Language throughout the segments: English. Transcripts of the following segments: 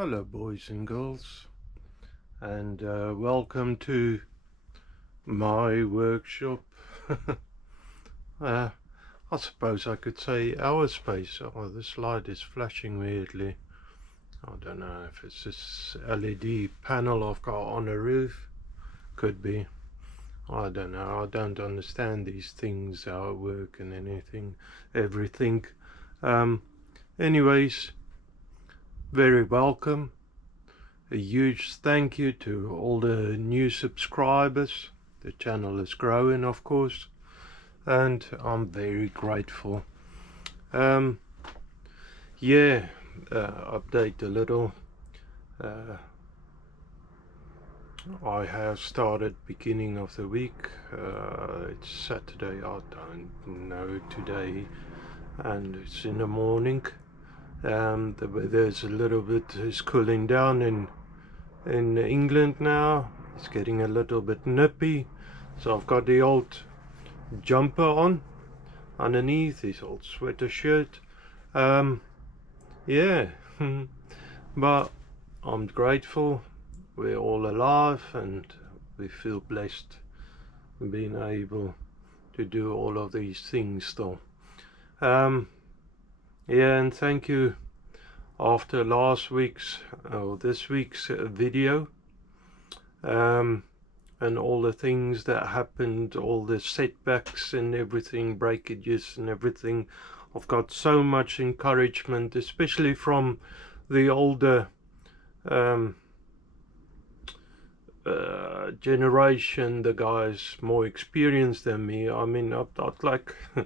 Hello boys and girls, and welcome to my workshop. uh, I suppose I could say our space. Oh, this light is flashing weirdly. I don't know if it's this LED panel I've got on the roof. Could be. I don't know. I don't understand these things, how it work and everything. Anyways, very welcome. A huge thank you to all the new subscribers. The channel is growing, of course, and I'm very grateful. Yeah, update a little. I have started beginning of the week. It's Saturday, I don't know today, and it's in the morning. The weather's a little bit is cooling down in England now. It's getting a little bit nippy, so I've got the old jumper on underneath, this old sweater shirt. Yeah, but I'm grateful we're all alive and we feel blessed being able to do all of these things still. Yeah, and thank you. After last week's or this week's video, and all the things that happened, all the setbacks and everything, breakages and everything, I've got so much encouragement, especially from the older generation, the guys more experienced than me. I mean, I'd like I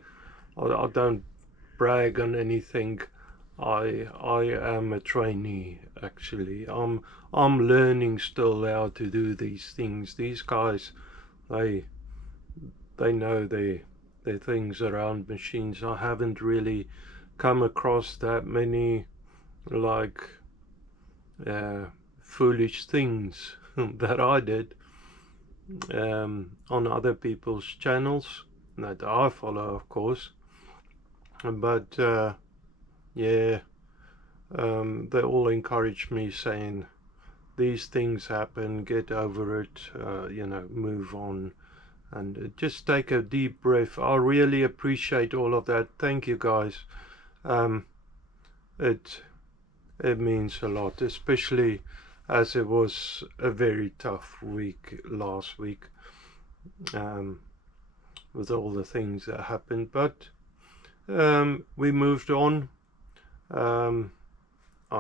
don't brag on anything. I am a trainee, actually. I'm learning still how to do these things. These guys, they know their things around machines. I haven't really come across that many like foolish things that I did on other people's channels that I follow, of course. But yeah, they all encourage me, saying these things happen, get over it, move on, and just take a deep breath. I really appreciate all of that. Thank you guys. It means a lot, especially as it was a very tough week last week, with all the things that happened, but we moved on. I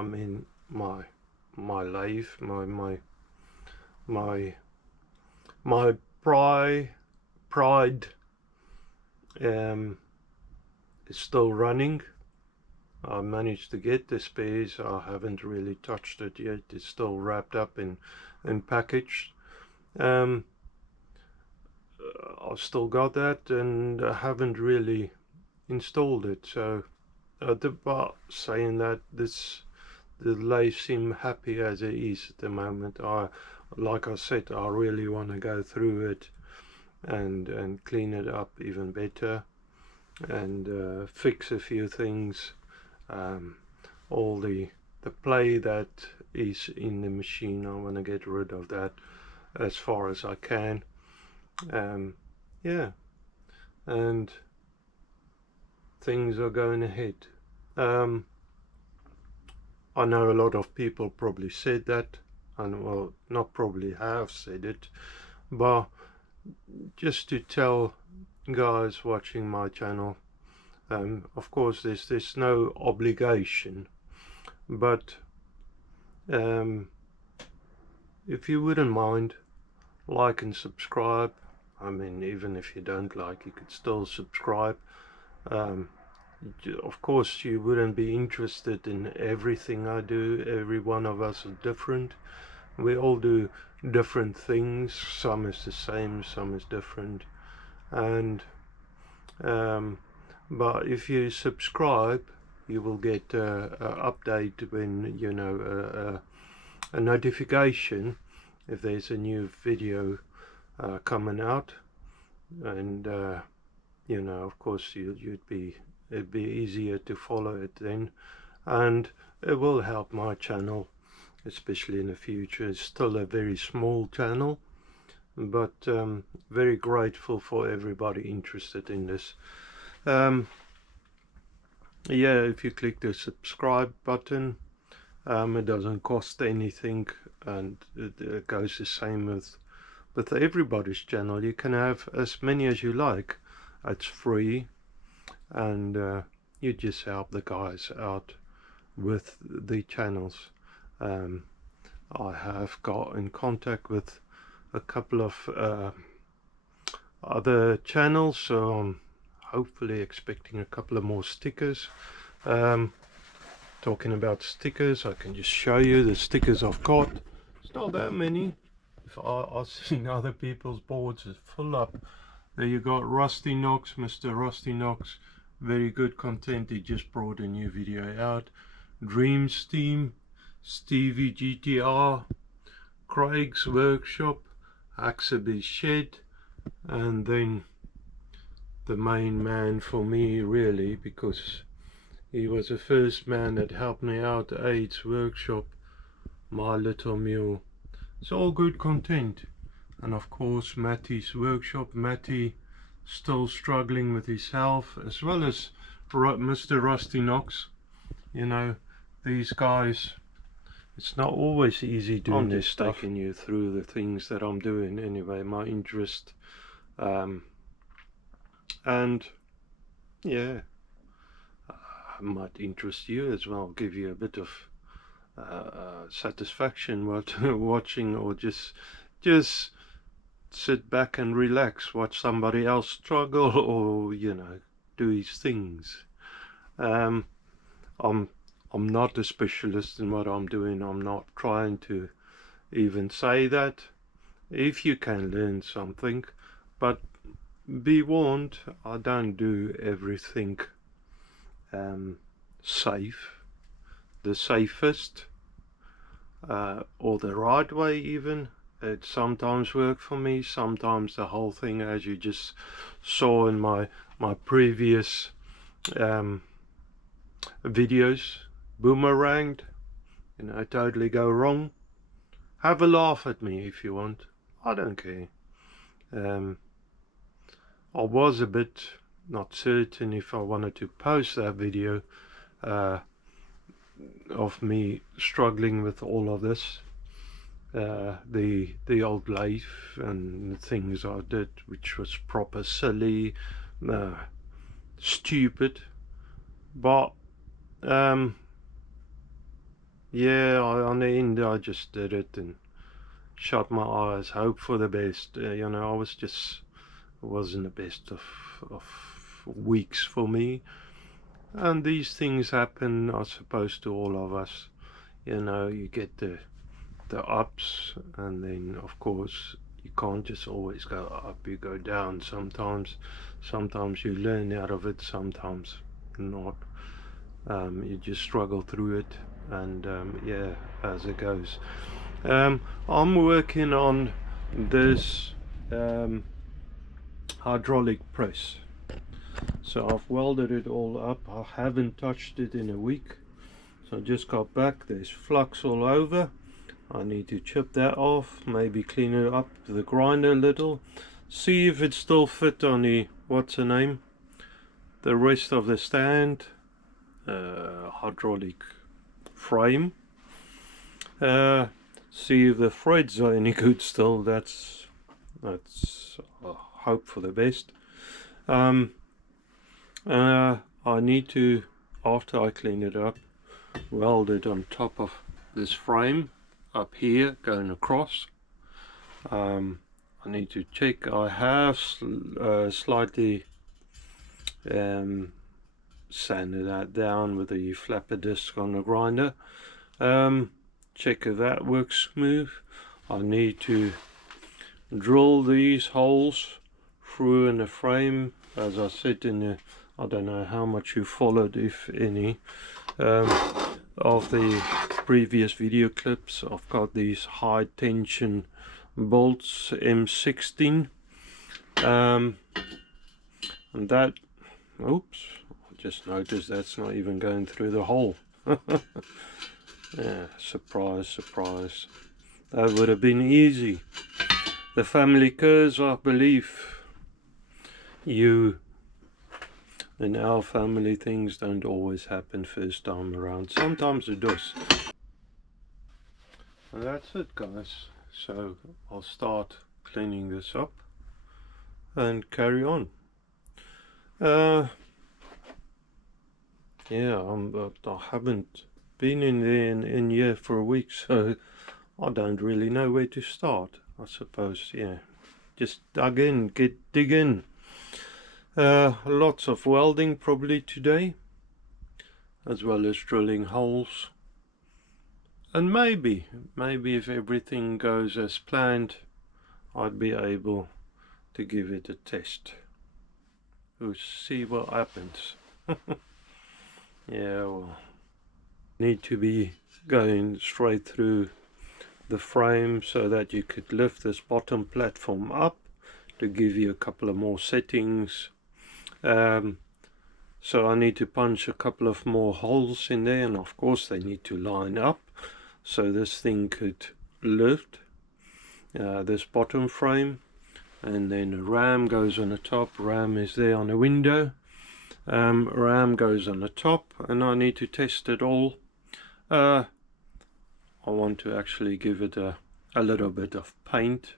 mean, my life, my pride is still running. I managed to get the spares. I haven't really touched it yet. It's still wrapped up and packaged. I've still got that, and I haven't really installed it. So, but saying that, the life seems happy as it is at the moment. Like I said, I really want to go through it and clean it up even better, and fix a few things. All the play that is in the machine, I want to get rid of that as far as I can. Yeah, and things are going ahead. I know a lot of people probably said that, and well, not probably have said it, but just to tell guys watching my channel, of course there's no obligation, but if you wouldn't mind, like and subscribe. I mean, even if you don't like, you could still subscribe. Of course you wouldn't be interested in everything I do. Every one of us is different. We all do different things. Some is the same, some is different, and but if you subscribe, you will get an update when, you know, a notification if there's a new video coming out, and you know, of course it'd be easier to follow it then, and it will help my channel especially in the future. It's still a very small channel, but very grateful for everybody interested in this. Yeah, if you click the subscribe button, it doesn't cost anything, and it goes the same with everybody's channel. You can have as many as you like. It's free, and you just help the guys out with the channels. I have got in contact with a couple of other channels, so I'm hopefully expecting a couple of more stickers. Talking about stickers, I can just show you the stickers I've got. It's not that many. If I've seen other people's boards, it's full up. There you got Rusty Knox, Mr. Rusty Knox. Very good content. He just brought a new video out. Dreams Team, Stevie GTR, Craig's Workshop, Axaby's Shed, and then the main man for me, really, because he was the first man that helped me out, AIDS Workshop, My Little Mule. It's all good content. And of course Matty's Workshop. Matty still struggling with his health, as well as Mr. Rusty Knox. You know, these guys, it's not always easy doing this stuff. Taking you through the things that I'm doing anyway, my interest, and yeah, might interest you as well, give you a bit of satisfaction watching, or just sit back and relax, watch somebody else struggle, or you know, do his things. I'm not a specialist in what I'm doing. I'm not trying to even say that. If you can learn something, but be warned, I don't do everything safe, the safest, or the right way even. It sometimes works for me, sometimes the whole thing, as you just saw in my previous videos, boomeranged, you know, totally go wrong. Have a laugh at me if you want, I don't care. I was a bit not certain if I wanted to post that video of me struggling with all of this, the old life and the things I did, which was proper silly, stupid, but yeah, on the end I just did it and shut my eyes, hope for the best. You know, it wasn't the best of weeks for me, and these things happen, I suppose, to all of us. You know, you get the ups, and then of course you can't just always go up, you go down sometimes. Sometimes you learn out of it, sometimes not. You just struggle through it, and yeah, as it goes. I'm working on this hydraulic press, so I've welded it all up. I haven't touched it in a week, so I just got back. There's flux all over. I need to chip that off, maybe clean it up the grinder a little, see if it still fit on the, what's the name, the rest of the stand, hydraulic frame. See if the threads are any good still. That's hope for the best. I need to, after I clean it up, weld it on top of this frame up here going across. I need to check. I have slightly sanded that down with the flapper disc on the grinder. Check if that works smooth. I need to drill these holes through in the frame, as I said in the, I don't know how much you followed, if any, of the previous video clips. I've got these high tension bolts, M16, and that, oops, I just noticed that's not even going through the hole. Yeah, surprise, surprise. That would have been easy. The family curse, I believe. In our family, things don't always happen first time around. Sometimes it does. And that's it, guys. So I'll start cleaning this up and carry on. Yeah, I haven't been in there in here for a week, so I don't really know where to start. I suppose, yeah, just dig in. Lots of welding probably today, as well as drilling holes. And maybe if everything goes as planned, I'd be able to give it a test. We'll see what happens. Yeah, well, need to be going straight through the frame so that you could lift this bottom platform up to give you a couple of more settings. So I need to punch a couple of more holes in there, and of course they need to line up so this thing could lift this bottom frame. And then a ram goes on the top. Ram is there on the window. Ram goes on the top, and I need to test it all. I want to actually give it a little bit of paint.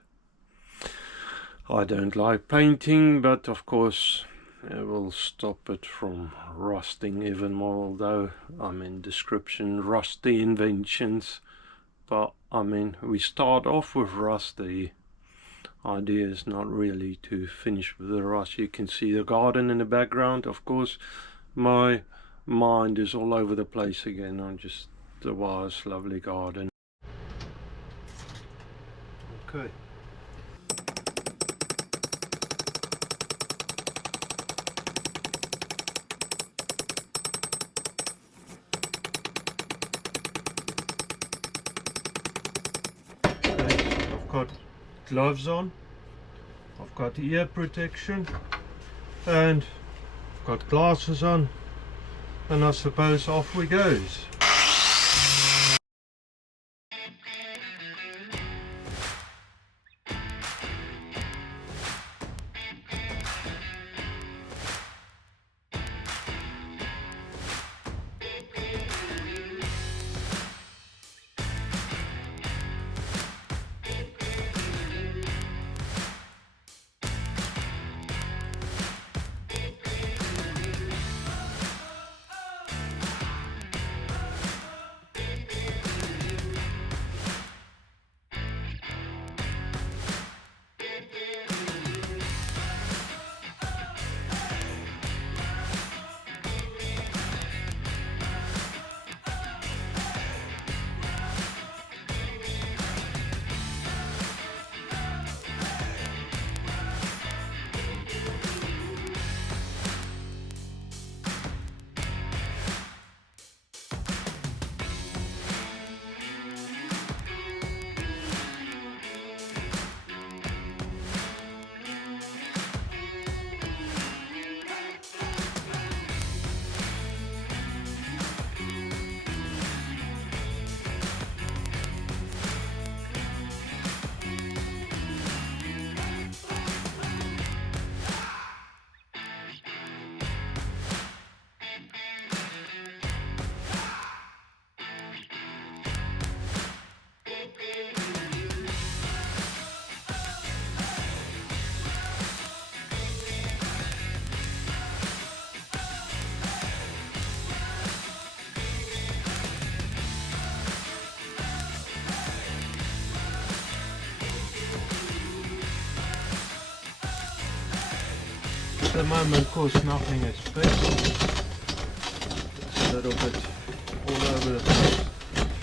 I don't like painting, but of course it will stop it from rusting even more, although I'm in description rusty inventions. But I mean, we start off with rust. The idea is not really to finish with the rust. You can see the garden in the background. Of course, my mind is all over the place again on just the wise, lovely garden. Okay. I've got gloves on, I've got ear protection, and I've got glasses on, and I suppose off we goes. At the moment, of course, nothing is fixed. It's a little bit all over the place.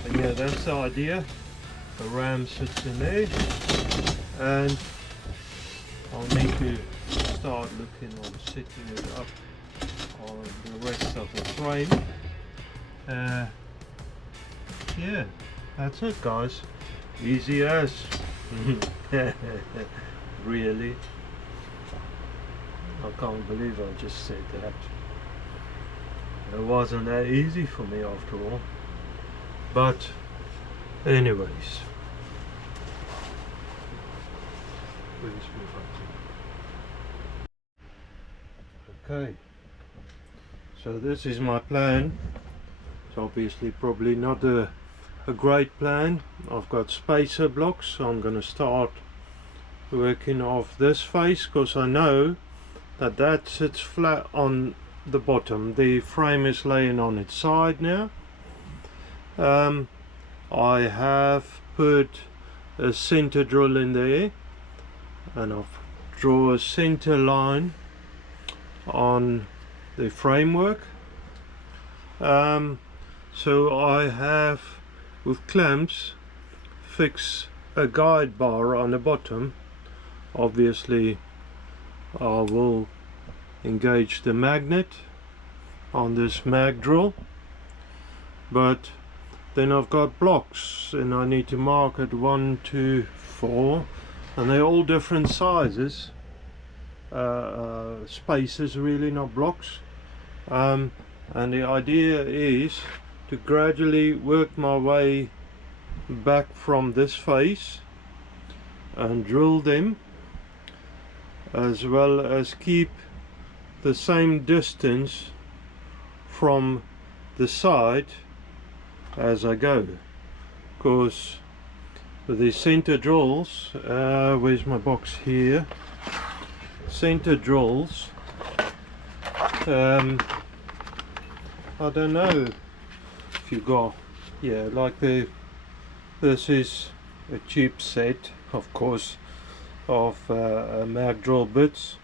But yeah, that's the idea. The ram sits in there, and I'll need to start looking on setting it up on the rest of the frame. Yeah, that's it, guys. Easy as. Really? I can't believe I just said that. It wasn't that easy for me after all. But anyways, where's my button? Okay, so this is my plan. It's obviously probably not a great plan. I've got spacer blocks, so I'm going to start working off this face, because I know that that sits flat on the bottom. The frame is laying on its side now. I have put a center drill in there, and I've drawn a center line on the framework. So I have, with clamps, fixed a guide bar on the bottom. Obviously I will engage the magnet on this mag drill, but then I've got blocks and I need to mark it 1, 2, 4, and they're all different sizes, spaces really, not blocks. And the idea is to gradually work my way back from this face and drill them, as well as keep the same distance from the side as I go, because with the center drills, where's my box here, center drills, I don't know if you got, yeah, like this is a cheap set, of course, of mag drill bits.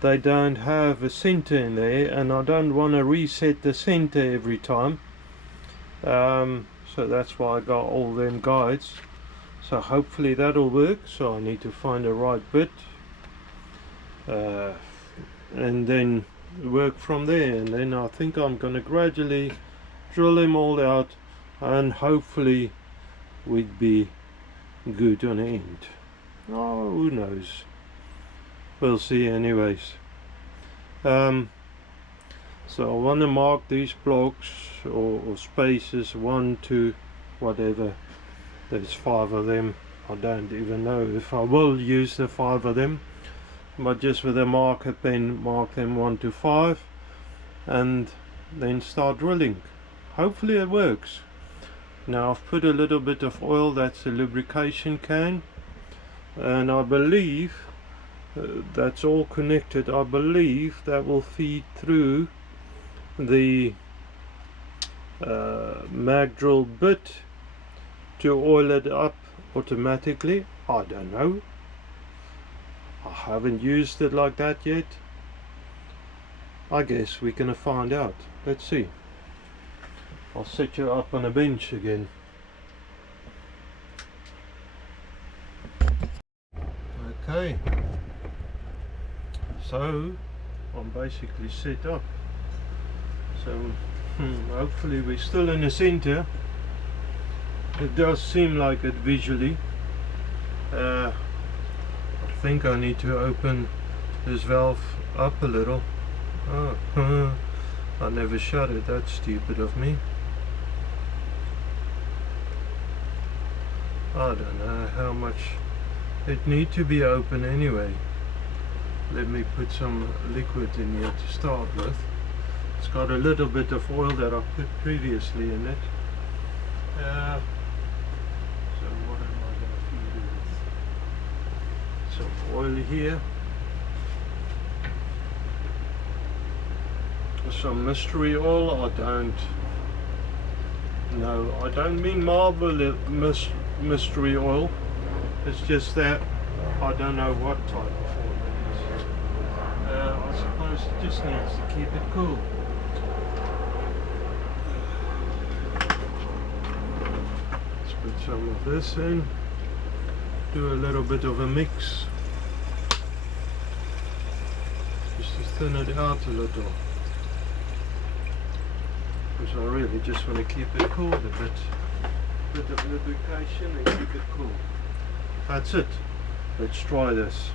They don't have a center in there, and I don't want to reset the center every time, so that's why I got all them guides. So hopefully that'll work. So I need to find the right bit, and then work from there, and then I think I'm gonna gradually drill them all out, and hopefully we'd be good on the end. Oh, who knows, we'll see anyways. So I want to mark these blocks or spaces, 1, 2, whatever. There's 5 of them. I don't even know if I will use the 5 of them, but just with a marker pen mark them 1 to 5 and then start drilling. Hopefully it works. Now I've put a little bit of oil, that's a lubrication can, and I believe that's all connected. I believe that will feed through the mag drill bit to oil it up automatically. I don't know, I haven't used it like that yet. I guess we're gonna find out. Let's see. I'll set you up on a bench again. Okay, so I'm basically set up. So hopefully we're still in the center. It does seem like it visually. I think I need to open this valve up a little. Oh, I never shut it, that's stupid of me. I don't know how much it need to be open anyway. Let me put some liquid in here to start with. It's got a little bit of oil that I put previously in it. So what am I going to feed it with? Some oil here. Some mystery oil. I don't mean marble mystery oil. It's just that I don't know what type of oil it is. I suppose it just needs to keep it cool. Let's put some of this in. Do a little bit of a mix. Just to thin it out a little. Because I really just want to keep it cool a bit of lubrication and keep it cool. That's it. Let's try this.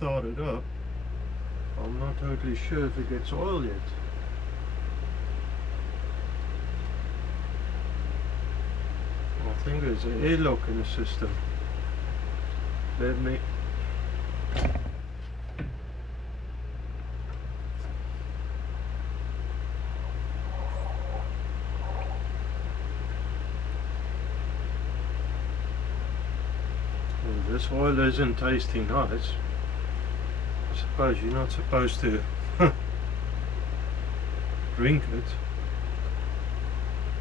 start it up. I'm not totally sure if it gets oil yet. I think there's an airlock in the system. Let me... Well, this oil isn't tasting nice. I suppose you're not supposed to drink it.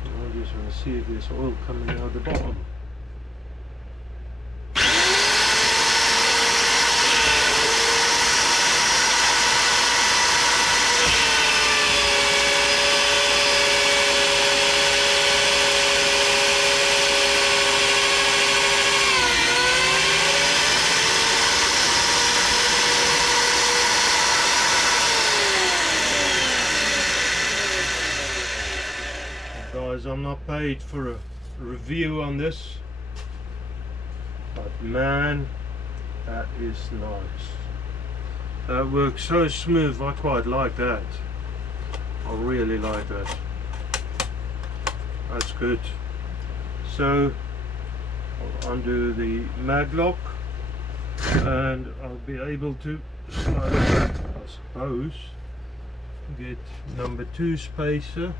I just want to see if there's oil coming out the bottom. Guys, I'm not paid for a review on this, but man, that is nice. That works so smooth. I quite like that. I really like that. That's good. So I'll undo the mag lock and I'll be able to slide it back, I suppose. Get number 2 spacer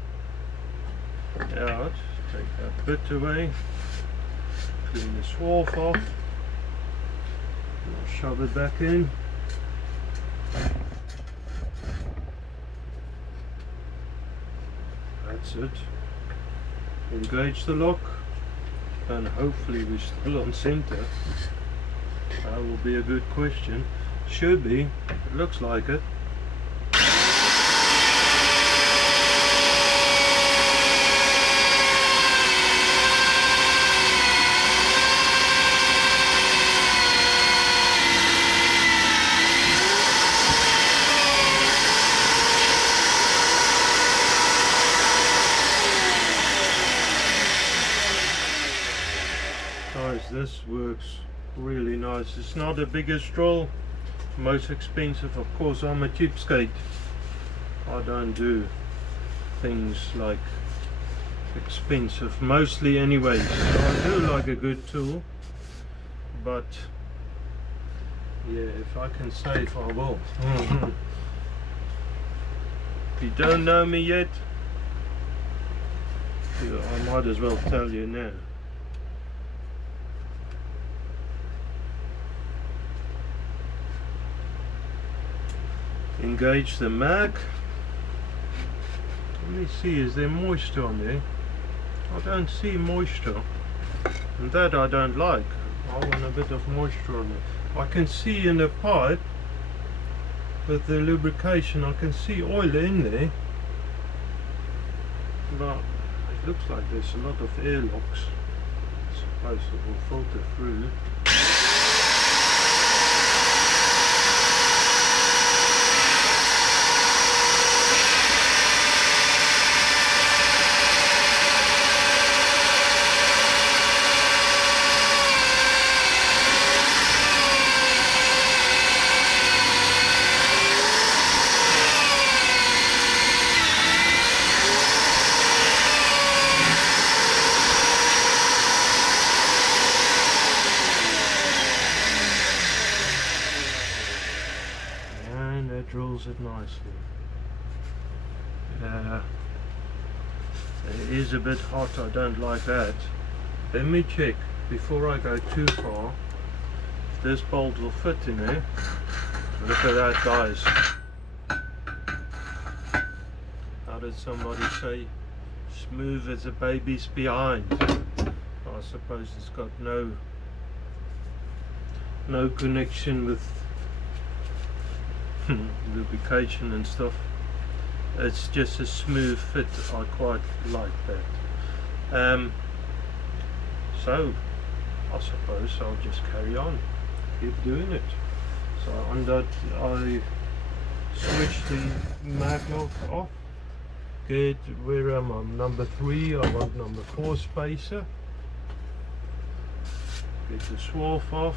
out, take that bit away, clean the swarf off, I'll shove it back in. That's it. Engage the lock and hopefully we're still on center. That will be a good question. Should be, it looks like it. Guys, this works really nice. It's not the biggest drill, most expensive. Of course, I'm a cheapskate. I don't do things like expensive, mostly anyway. So I do like a good tool, but yeah, if I can save, I will. If you don't know me yet, I might as well tell you now. Engage the mag. Let me see, is there moisture on there? I don't see moisture, and that I don't like. I want a bit of moisture on it. I can see in the pipe with the lubrication, I can see oil in there, but it looks like there's a lot of airlocks. I suppose it will filter through. Drills it nicely. It is a bit hot, I don't like that. Let me check before I go too far if this bolt will fit in there. Look at that, guys. How did somebody say smooth as a baby's behind? I suppose it's got no connection with lubrication and stuff. It's just a smooth fit. I quite like that. So I suppose I'll just carry on, keep doing it. So on that, I switch the mag lock off. Get where am I? Number 3. I want number 4 spacer. Get the swarf off.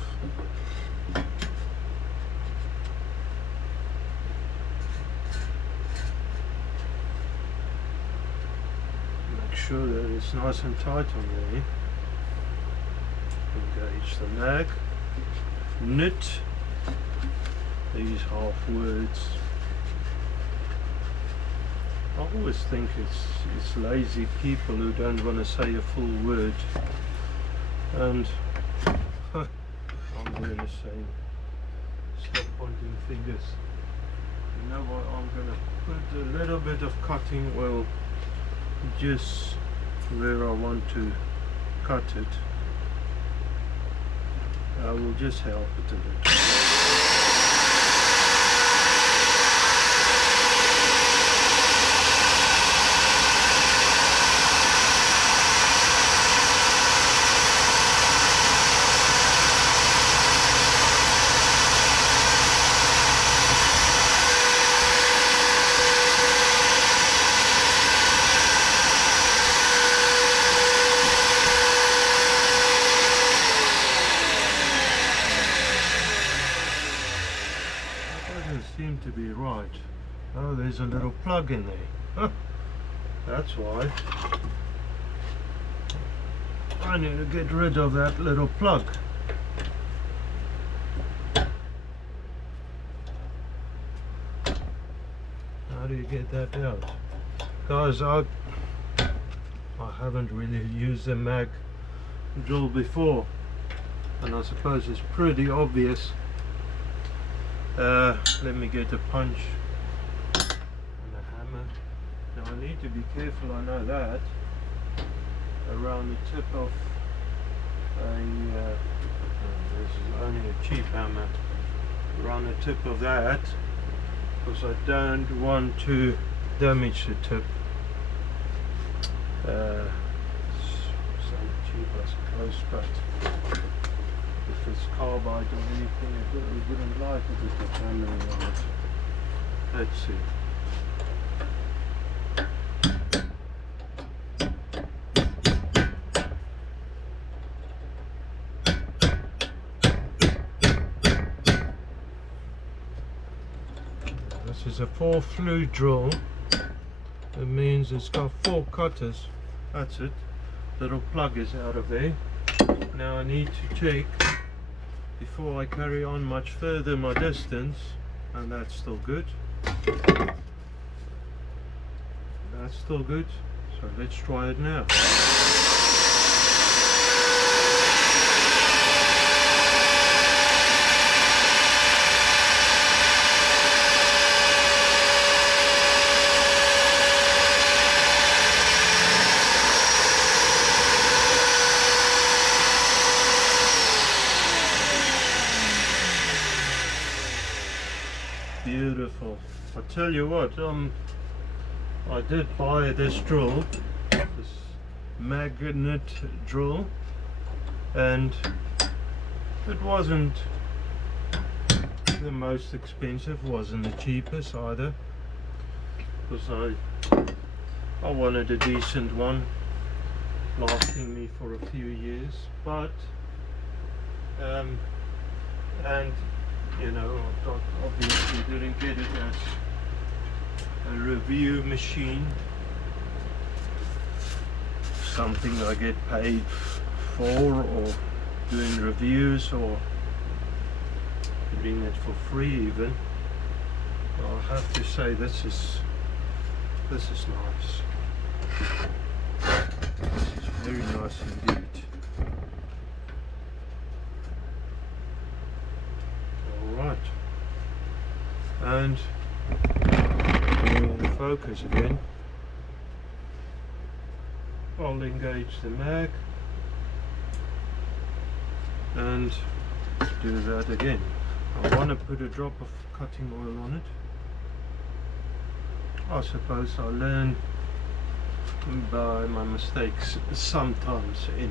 sure that it's nice and tight on there. Engage the mag, knit these half words. I always think it's lazy people who don't want to say a full word, and I'm doing the same. Stop pointing fingers. You know what, I'm gonna put a little bit of cutting oil just where I want to cut it. I will just help it a bit. Seem to be right. Oh, there's a little plug in there. Huh. That's why. I need to get rid of that little plug. How do you get that out? Guys, I haven't really used a mag drill before, and I suppose it's pretty obvious. Let me get a punch and a hammer. Now I need to be careful, I know that, around the tip of this is only a cheap hammer, around the tip of that, because I don't want to damage the tip. So cheap I suppose, but if it's carbide or anything, I wouldn't like it with the hammering on it. Let's see. This is a 4 flue drill. It means it's got 4 cutters. That's it. Little plug is out of there. Now I need to check before I carry on much further my distance, and that's still good. That's still good. So let's try it now. Beautiful. I tell you what, I did buy this drill, this magnet drill, and it wasn't the most expensive, wasn't the cheapest either, because I wanted a decent one lasting me for a few years, but and you know, I obviously didn't get it as a review machine, something I get paid for, or doing reviews, or doing it for free even. I have to say this is nice. This is very nice indeed. Right, and in focus again, I'll engage the mag and do that again. I want to put a drop of cutting oil on it. I suppose I learn by my mistakes sometimes anyway.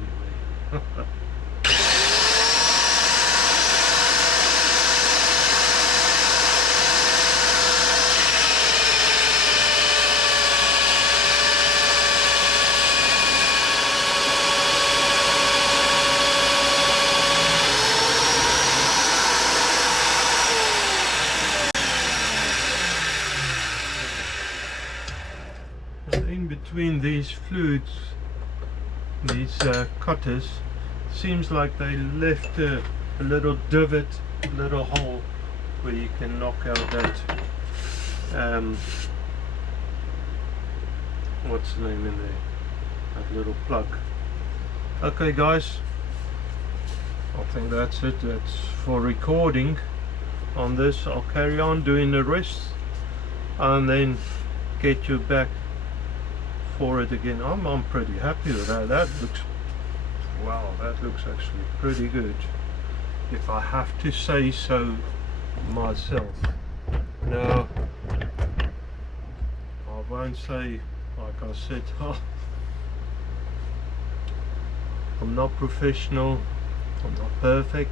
between these flutes, these cutters, seems like they left a little divot, a little hole where you can knock out that what's the name in there, that little plug. Okay guys, I think that's it. That's for recording on this. I'll carry on doing the rest and then get you back for it again. I'm pretty happy with that. That looks, wow, that looks actually pretty good, if I have to say so myself. Now I won't say, like I said, I'm not professional, I'm not perfect,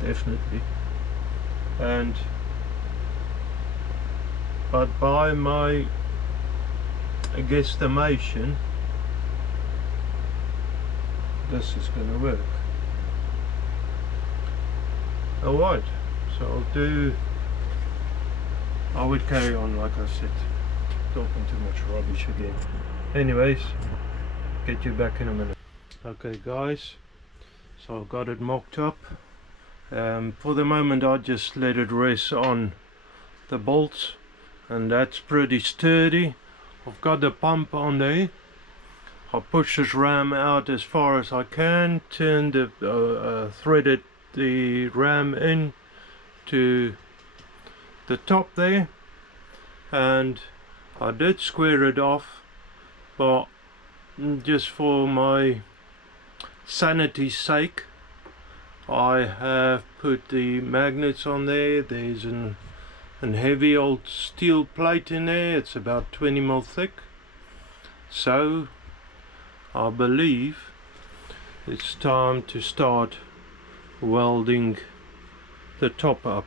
definitely, but by my guesstimation, this is going to work. Alright, so I would carry on, like I said, talking too much rubbish again. Anyways, get you back in a minute. Okay guys, so I've got it mocked up. For the moment I just let it rest on the bolts, and that's pretty sturdy. I've got the pump on there. I push this ram out as far as I can, turn the threaded the ram in to the top there, and I did square it off, but just for my sanity's sake I have put the magnets on there. There's an heavy old steel plate in there. It's about 20 mm thick, so I believe it's time to start welding the top up.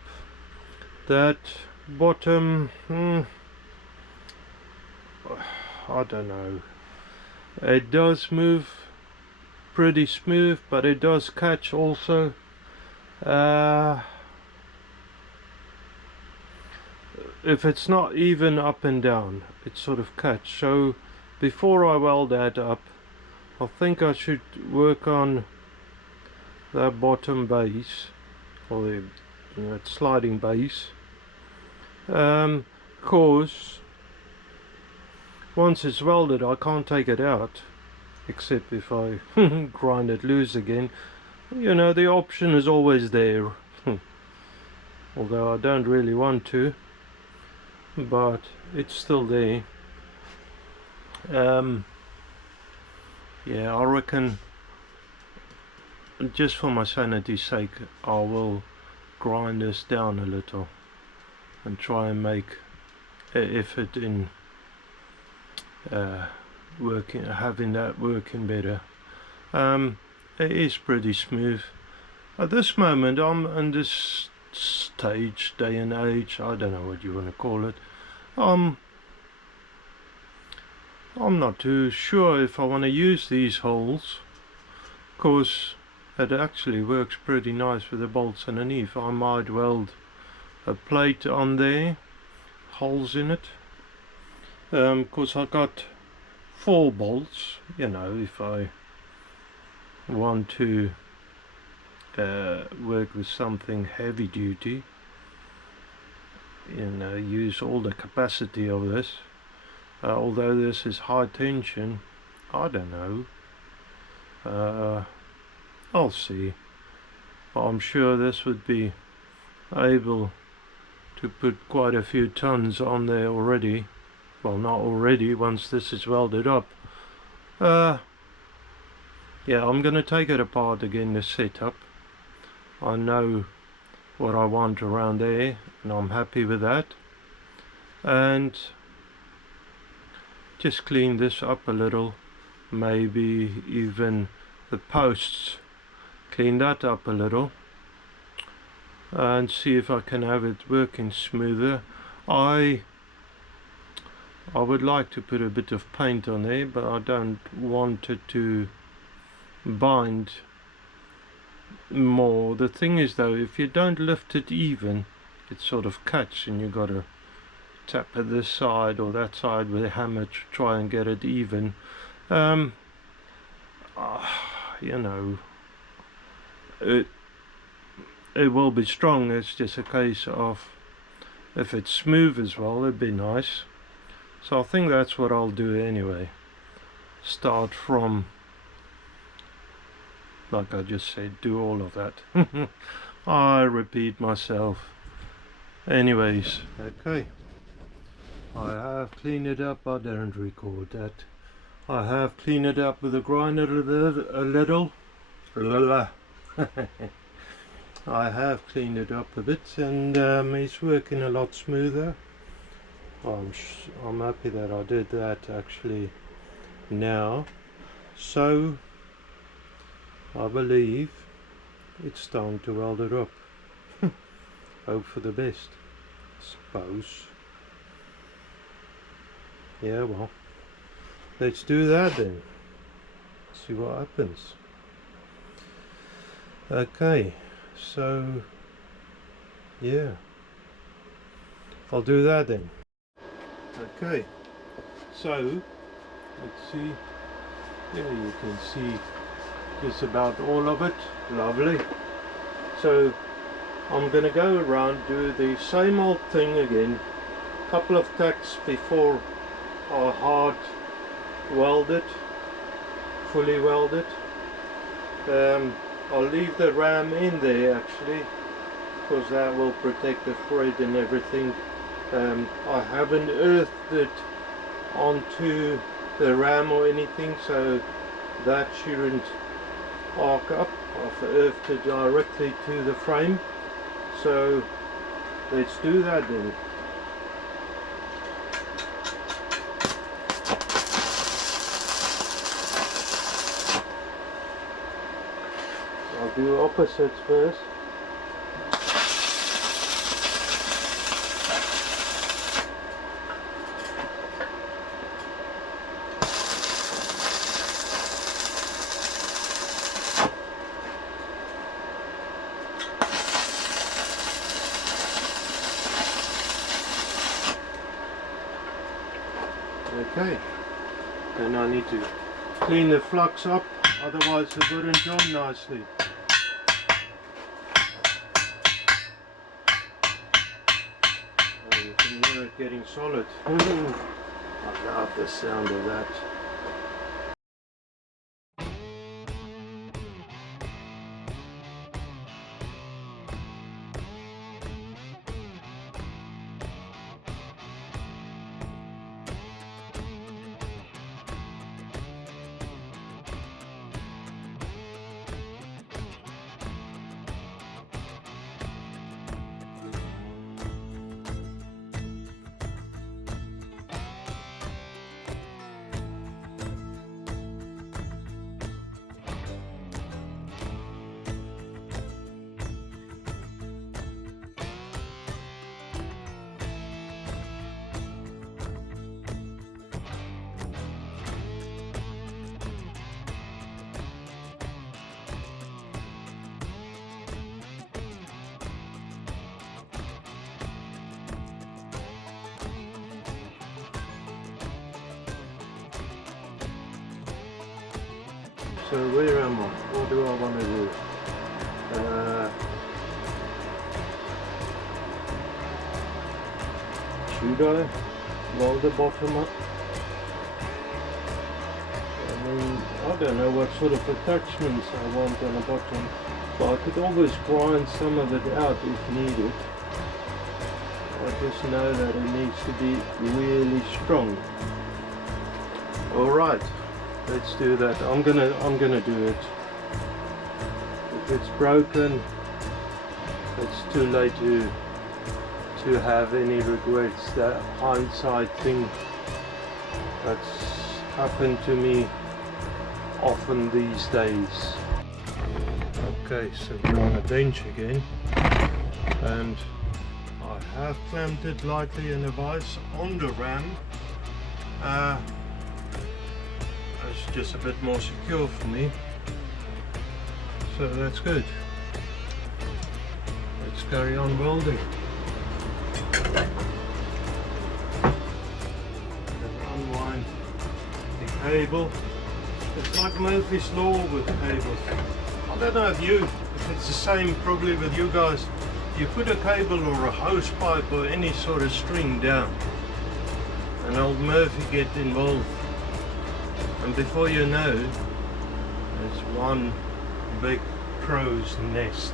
That bottom, I don't know, it does move pretty smooth, but it does catch also. If it's not even up and down, it sort of catch. So before I weld that up, I think I should work on that bottom base, or the sliding base, cause once it's welded I can't take it out, except if I grind it loose again. You know, the option is always there, although I don't really want to, but it's still there. Yeah, I reckon, just for my sanity's sake, I will grind this down a little and try and make an effort in having that working better. It is pretty smooth. At this moment, I'm in this stage, day and age, I don't know what you want to call it. I'm not too sure if I want to use these holes, because it actually works pretty nice with the bolts underneath. I might weld a plate on there, holes in it, because I got 4 bolts. You know, if I want to work with something heavy duty, you know, use all the capacity of this. Although this is high tension, I don't know, I'll see, but I'm sure this would be able to put quite a few tons on there already. Well, not already, once this is welded up. Yeah, I'm gonna take it apart again, the setup. I know what I want around there, and I'm happy with that. And just clean this up a little, maybe even the posts, clean that up a little, and see if I can have it working smoother. I would like to put a bit of paint on there, but I don't want it to bind more. The thing is though, if you don't lift it even, it sort of catches and you gotta tap at this side or that side with a hammer to try and get it even. You know, it will be strong. It's just a case of if it's smooth as well, it'd be nice. So I think that's what I'll do anyway. Start from, like I just said, do all of that. I repeat myself. Anyways, okay. I have cleaned it up. I didn't record that. I have cleaned it up with a grinder a little. I have cleaned it up a bit, and it's working a lot smoother. I'm happy that I did that actually now. So I believe it's time to weld it up. Hope for the best, I suppose. Yeah, well, let's do that then. See what happens. Okay, so yeah, I'll do that then. Okay, so let's see. Yeah, you can see just about all of it. Lovely. So I'm gonna go around, do the same old thing again. Couple of tacks before I hard weld it, fully weld it. I'll leave the ram in there actually, because that will protect the thread and everything. I haven't earthed it onto the ram or anything, so that shouldn't arc up. I've earthed it directly to the frame. So let's do that then. I'll do opposites first. Okay, then I need to clean the flux up, otherwise it wouldn't join nicely. Oh, you can hear it getting solid. I love the sound of that. So where am I? What do I want to do? Should I weld the bottom up? I mean, I don't know what sort of attachments I want on the bottom, but I could always grind some of it out if needed. I just know that it needs to be really strong. Alright. Let's do that. I'm gonna do it. If it's broken, it's too late to have any regrets. That hindsight thing that's happened to me often these days. Okay, so we're on a bench again, and I have clamped it lightly in a vise on the ram. It's just a bit more secure for me, so that's good. Let's carry on welding. cable. It's like Murphy's Law with cables. I don't know if it's the same probably with you guys. You put a cable or a hose pipe or any sort of string down and old Murphy get involved, and before you know, there's one big crow's nest.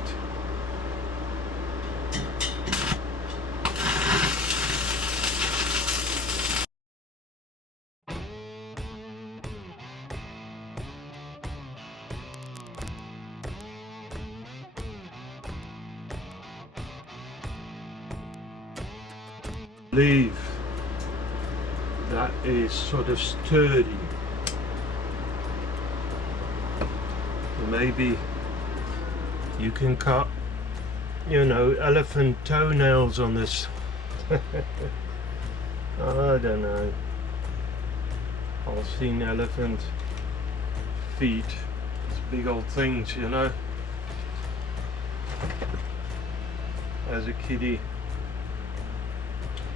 Leaf that is sort of sturdy. Maybe you can cut, elephant toenails on this. I don't know. I've seen elephant feet. It's big old things, As a kiddie,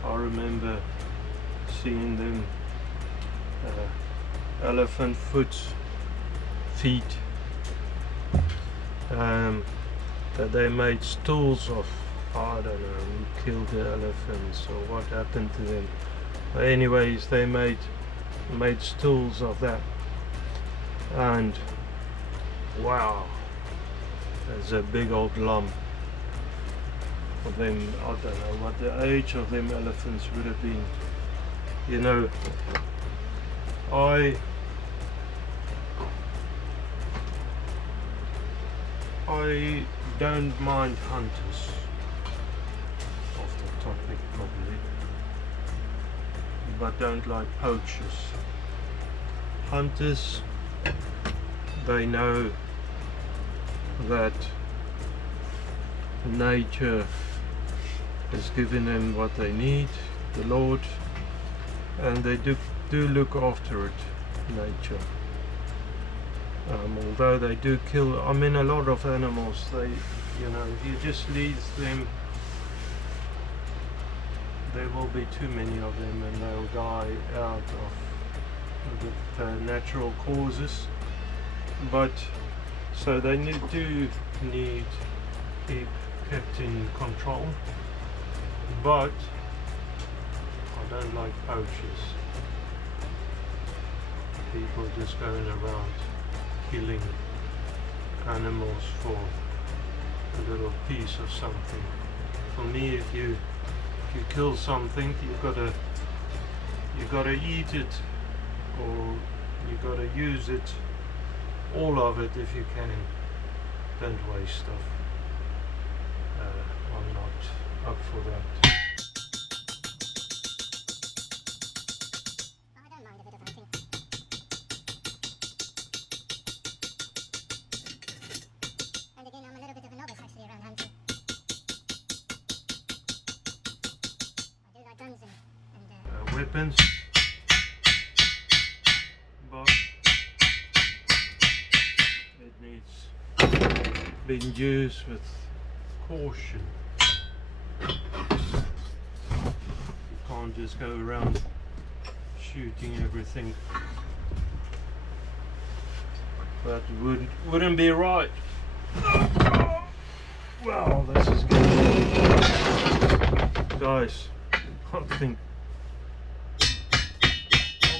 I remember seeing them elephant feet that they made stools of. I don't know who killed the elephants or what happened to them. But anyways, they made stools of that, and wow, there's a big old lump of them. I don't know what the age of them elephants would have been. I don't mind hunters, off the topic probably, but don't like poachers. Hunters, they know that nature has given them what they need, the Lord, and they do look after it, nature. Although they do kill, a lot of animals, if you just leave them, there will be too many of them and they'll die out of natural causes. But so they need kept in control. But I don't like poachers. People just going around killing animals for a little piece of something. For me, if you kill something, you gotta eat it, or you gotta use it, all of it if you can. Don't waste stuff. I'm not up for that. Weapons, but it needs being used with caution. You can't just go around shooting everything. That wouldn't be right. Well, this is getting, guys, I think I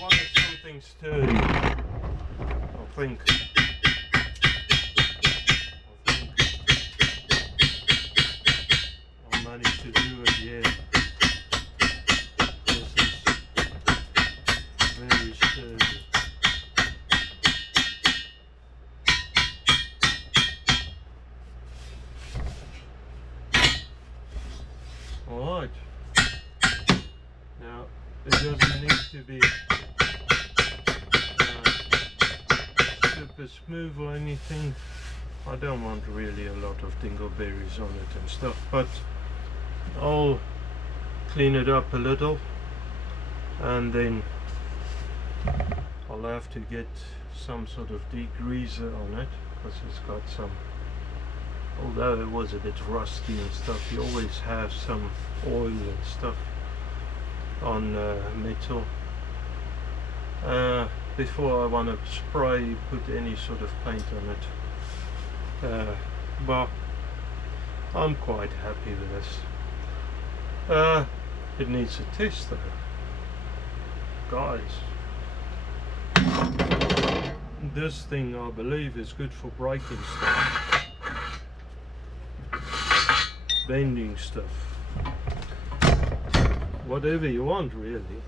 wanted something sturdy. I think I managed to do it. Yeah, this is very sturdy. Alright, now it doesn't need to be super smooth or anything. I don't want really a lot of dingleberries on it and stuff, but I'll clean it up a little and then I'll have to get some sort of degreaser on it, because it's got some, although it was a bit rusty and stuff, you always have some oil and stuff on metal. before I want to spray, put any sort of paint on it. But I'm quite happy with this. It needs a test though, guys. This thing I believe is good for breaking stuff, bending stuff, whatever you want really.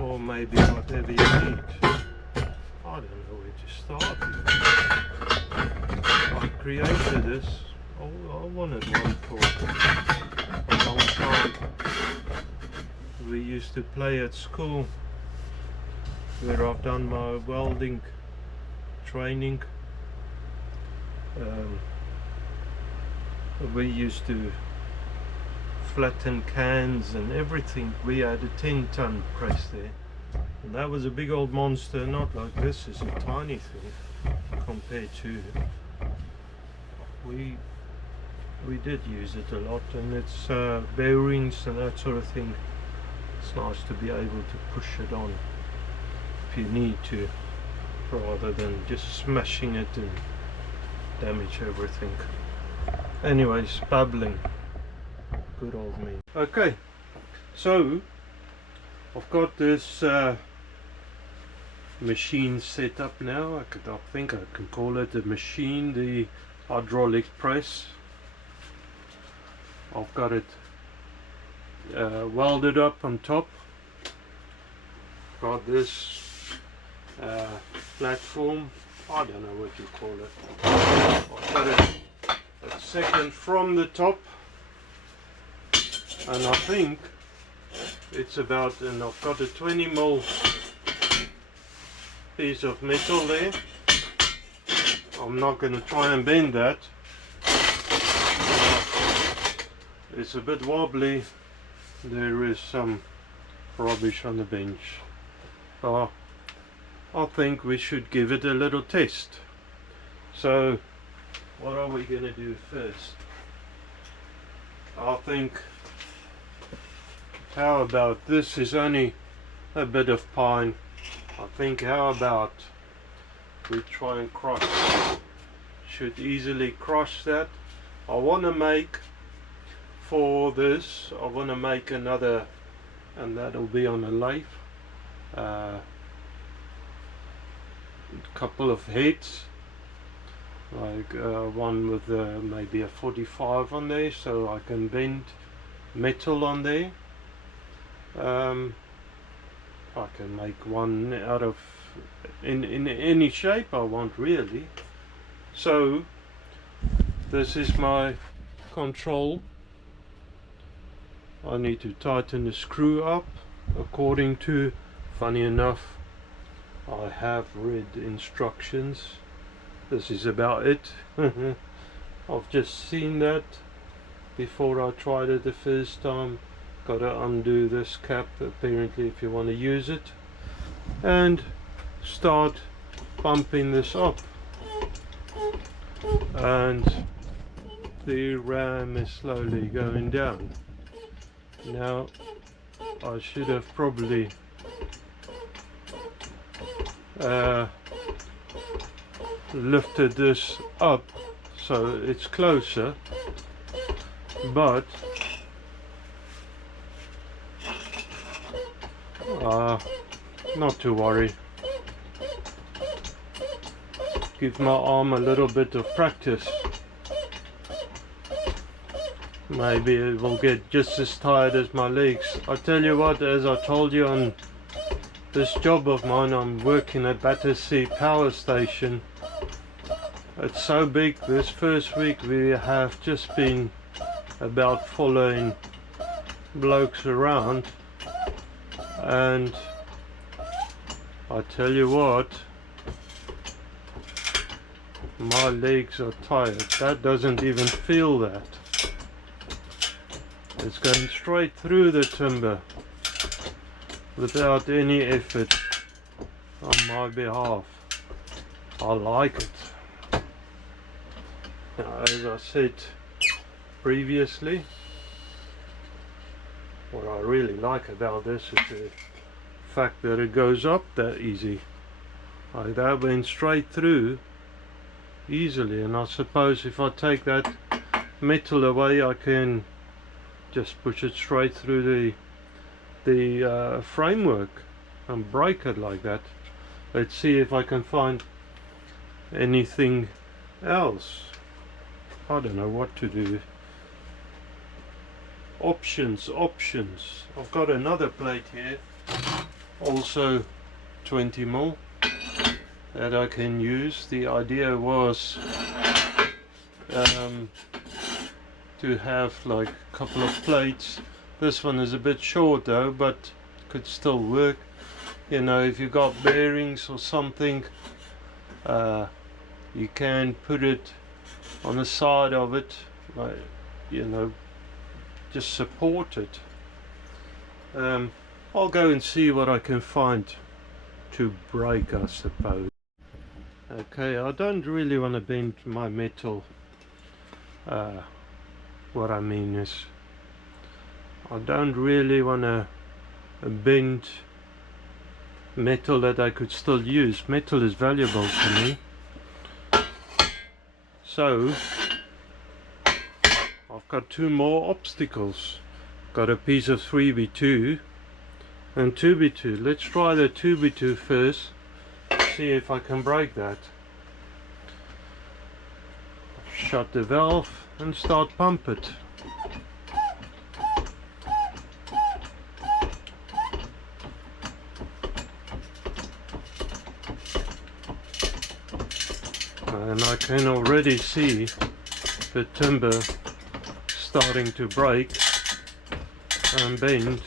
Or maybe whatever you need. I don't know where to start here. I created this. Oh, I wanted one for a long time. We used to play at school where I've done my welding training. We used to flatten cans and everything. We had a 10-ton press there, and that was a big old monster, not like this. Is a tiny thing compared to we did use it a lot, and it's bearings and that sort of thing. It's nice to be able to push it on if you need to, rather than just smashing it and damage everything. Anyways, babbling. Good old me. Okay, so I've got this machine set up now. I think I can call it a machine, the hydraulic press. I've got it welded up on top. Got this platform, I don't know what you call it. I've got it a second from the top, and I think it's about, and I've got a 20mm piece of metal there. I'm not going to try and bend that. It's a bit wobbly. There is some rubbish on the bench. I think we should give it a little test. So what are we going to do first? I think, how about, this is only a bit of pine. I think, how about we try and crush? Should easily crush that. I want to make, for this, I want to make another, and that'll be on a lathe. Couple of heads, like one with maybe a 45 on there, so I can bend metal on there. I can make one out of in any shape I want really. So this is my control. I need to tighten the screw up according to, funny enough, I have read instructions. This is about it. I've just seen that before I tried it the first time. Gotta undo this cap apparently if you want to use it, and start pumping this up, and the ram is slowly going down. Now I should have probably lifted this up so it's closer, but not to worry. Give my arm a little bit of practice. Maybe it will get just as tired as my legs. I tell you what, as I told you on this job of mine, I'm working at Battersea Power Station. It's so big. This first week we have just been about following blokes around, and I tell you what, my legs are tired. That doesn't even feel that. It's going straight through the timber without any effort on my behalf. I like it. Now, as I said previously, what I really like about this is the fact that it goes up that easy. Like that went straight through easily, and I suppose if I take that metal away I can just push it straight through the framework and break it like that. Let's see if I can find anything else. I don't know what to do. Options. I've got another plate here, also 20mm, that I can use. The idea was to have like a couple of plates. This one is a bit short though, but could still work. You know, if you got bearings or something, you can put it on the side of it, like, you know, just support it. I'll go and see what I can find to break, I suppose. Okay, I don't really want to bend my metal. What I mean is, I don't really want to bend metal that I could still use. Metal is valuable to me. So I've got two more obstacles. Got a piece of 3B2 and 2B2. Let's try the 2B2 first, see if I can break that. Shut the valve and start pump it. And I can already see the timber starting to break and bend.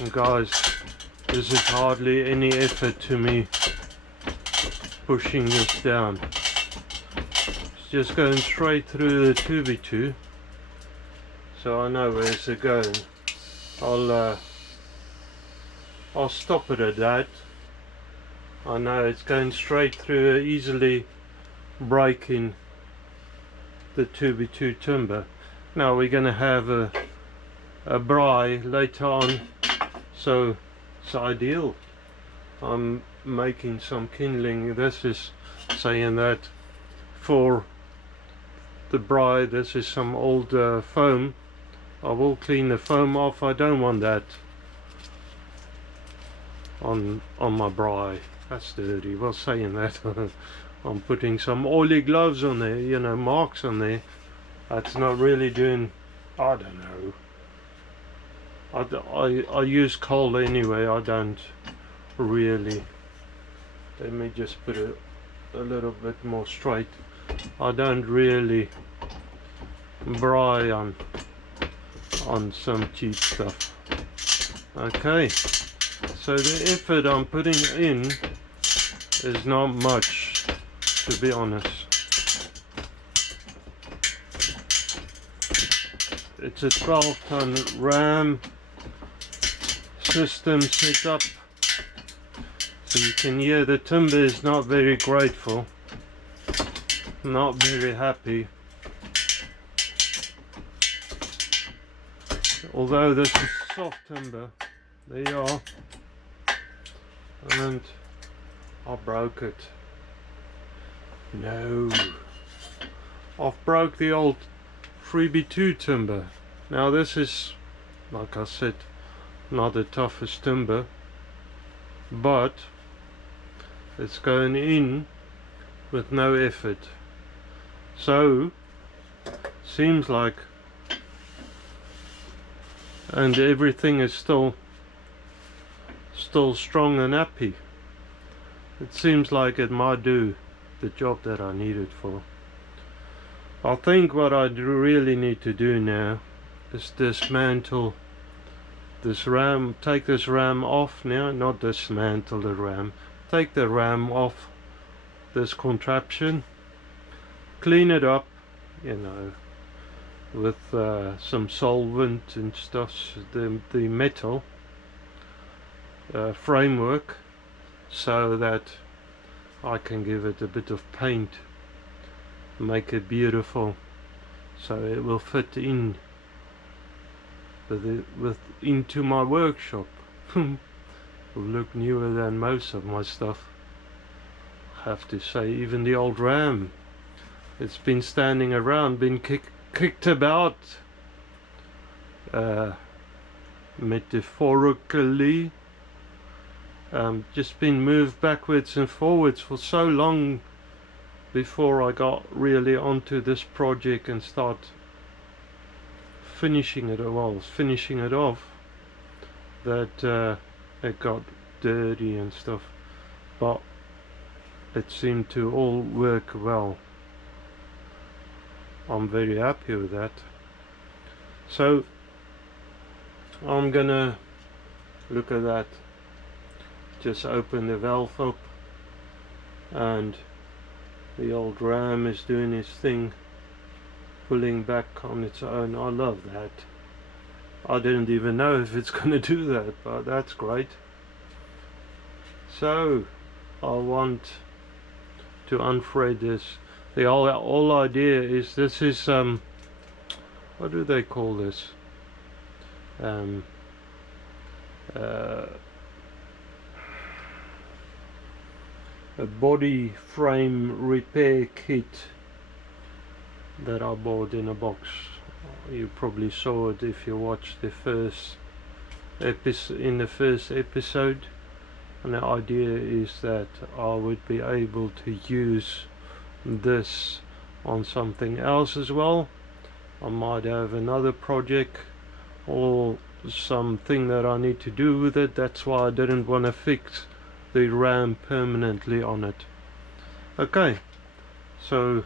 And guys, this is hardly any effort to me pushing this down. It's just going straight through the 2B2, so I know where's it going. I'll stop it at that. I know it's going straight through, easily breaking the 2B2 timber. Now we're going to have a braai later on, so it's ideal. I'm making some kindling. This is saying that for the braai, this is some old foam. I will clean the foam off. I don't want that on my braai. That's dirty. Well, saying that, I'm putting some oily gloves on there, you know, marks on there. That's not really doing, I don't know. I use coal anyway. I don't really. Let me just put it a little bit more straight. I don't really braai on some cheap stuff. Okay, so the effort I'm putting in is not much, to be honest. It's a 12-ton ram system set up, so you can hear the timber is not very grateful, not very happy. Although this is soft timber, there you are, and I broke it. No, I've broke the old 3B2 timber. Now this is, like I said, not the toughest timber, but it's going in with no effort. So seems like, and everything is still strong and happy. It seems like it might do the job that I need it for. I think what I really need to do now is dismantle this ram, take this ram off now, not dismantle the ram, take the ram off this contraption, clean it up, you know, with some solvent and stuff, the metal framework, so that I can give it a bit of paint, make it beautiful, so it will fit in into my workshop. Will look newer than most of my stuff, I have to say. Even the old Ram, it's been standing around, been kicked about, metaphorically, just been moved backwards and forwards for so long before I got really onto this project and start finishing it off, that it got dirty and stuff, but it seemed to all work well. I'm very happy with that. So I'm gonna look at that, just open the valve up, and the old Ram is doing its thing, pulling back on its own. I love that. I didn't even know if it's gonna do that, but that's great. So I want to unthread this. The whole idea is, this is what do they call this? A body frame repair kit that I bought in a box. You probably saw it if you watched the first episode. And the idea is that I would be able to use this on something else as well. I might have another project or something that I need to do with it. That's why I didn't want to fix the Ram permanently on it. Okay, so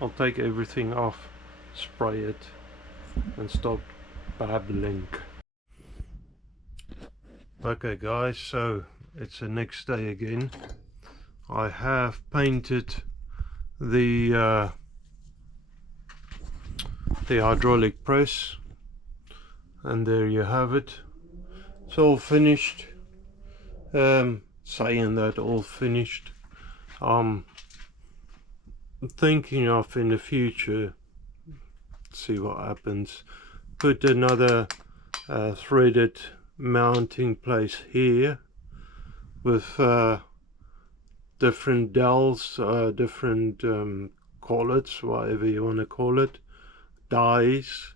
I'll take everything off, spray it, and stop babbling. Okay guys, so it's the next day again. I have painted the hydraulic press, and there you have it. It's all finished. Saying that all finished, I'm thinking of in the future, see what happens, put another threaded mounting place here with different dowels, different collets, whatever you want to call it, dies,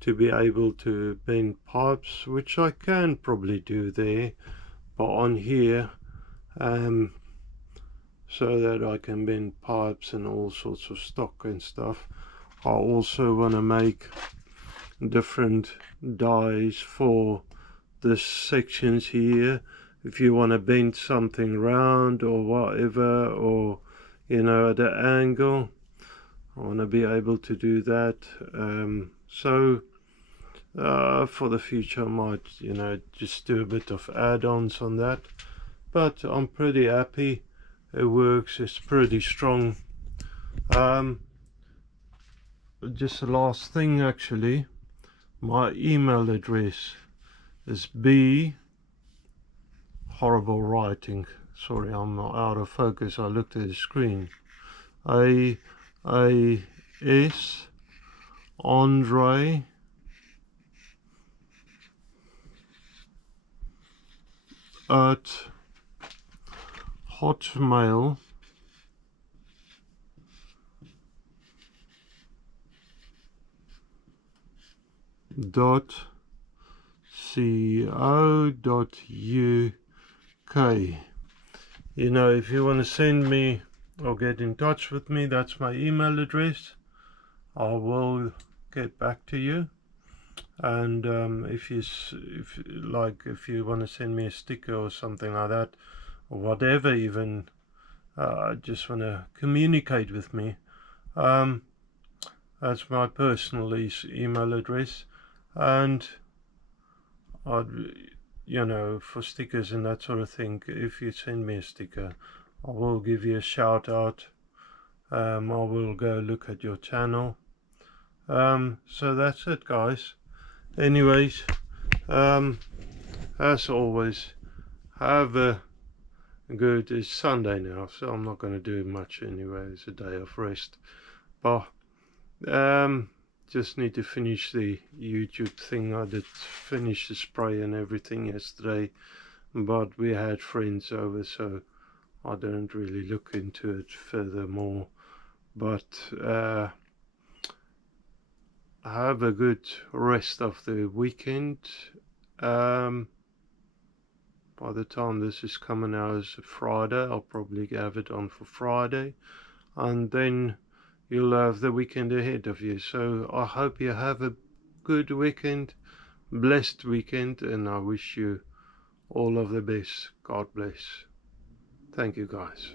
to be able to bend pipes, which I can probably do there, but on here, so that I can bend pipes and all sorts of stock and stuff. I also want to make different dies for the sections here, if you want to bend something round or whatever, or you know, at an angle. I want to be able to do that. For the future I might, you know, just do a bit of add-ons on that, but I'm pretty happy. It works, it's pretty strong. Just the last thing, actually, my email address is horrible writing, sorry, I'm not out of focus, I looked at the screen. AAS Andre at hotmail.co.uk. You know, if you want to send me or get in touch with me, that's my email address. I will get back to you. And if you want to send me a sticker or something like that, or whatever, even just want to communicate with me, that's my personal email address. And I'd, you know, for stickers and that sort of thing, if you send me a sticker, I will give you a shout out. I will go look at your channel. So that's it, guys. Anyways, as always, have a good, it's Sunday now, so I'm not going to do much anyway, it's a day of rest, but Just need to finish the YouTube thing. I did finish the spray and everything yesterday, but we had friends over, so I didn't really look into it furthermore. But have a good rest of the weekend. By the time this is coming out as a Friday, I'll probably have it on for Friday, and then you'll have the weekend ahead of you. So I hope you have a good weekend, blessed weekend, and I wish you all of the best. God bless. Thank you, guys.